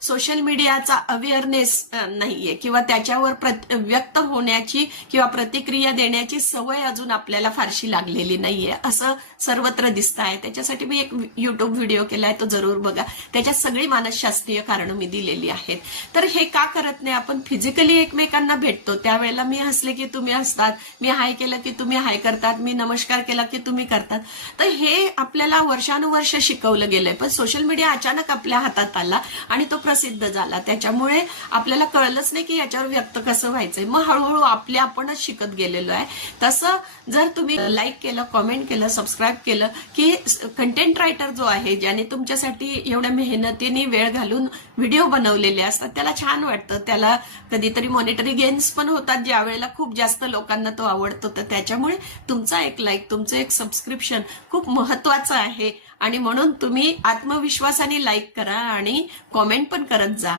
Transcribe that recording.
Social मीडियाचा awareness नाहीये किंवा त्याच्यावर व्यक्त होण्याची किंवा प्रतिक्रिया देण्याची सवय अजून आपल्याला फारशी लागलेली नाहीये असं सर्वत्र दिसत आहे. त्याच्यासाठी मी एक युट्यूब व्हिडिओ केलाय, तो जरूर बघा. त्याच्यात सगळी मानसशास्त्रीय कारणं मी दिलेली आहेत. तर हे का करत नाही आपण? फिजिकली एकमेकांना भेटतो, त्यावेळेला मी हसले की तुम्ही हसतात, मी हाय केलं की तुम्ही हाय करतात, मी नमस्कार केला की तुम्ही करतात. तर हे आपल्याला वर्षानुवर्ष शिकवलं गेलंय. पण सोशल मीडिया अचानक आपल्या हातात आला आणि तो प्रसिद्ध झाला. त्याच्यामुळे आपल्याला कळलंच नाही की याच्यावर व्यक्त कसं व्हायचंय. मग हळूहळू आपणच शिकत गेलेलो आहे. तसं जर तुम्ही लाईक केलं, कॉमेंट केलं, सबस्क्राईब केलं की कंटेंट रायटर जो आहे, ज्याने तुमच्यासाठी एवढ्या मेहनतीने वेळ घालून व्हिडिओ बनवलेले असतात, त्याला छान वाटतं. त्याला कधीतरी मॉनिटरी गेन्स पण होतात ज्या वेळेला खूप जास्त लोकांना तो आवडतो. तर त्याच्यामुळे तुमचा एक लाईक, तुमचं एक सबस्क्रिप्शन खूप महत्वाचं आहे. आणि म्हणून तुम्ही आत्मविश्वासाने लाईक करा आणि कॉमेंट पण करत जा.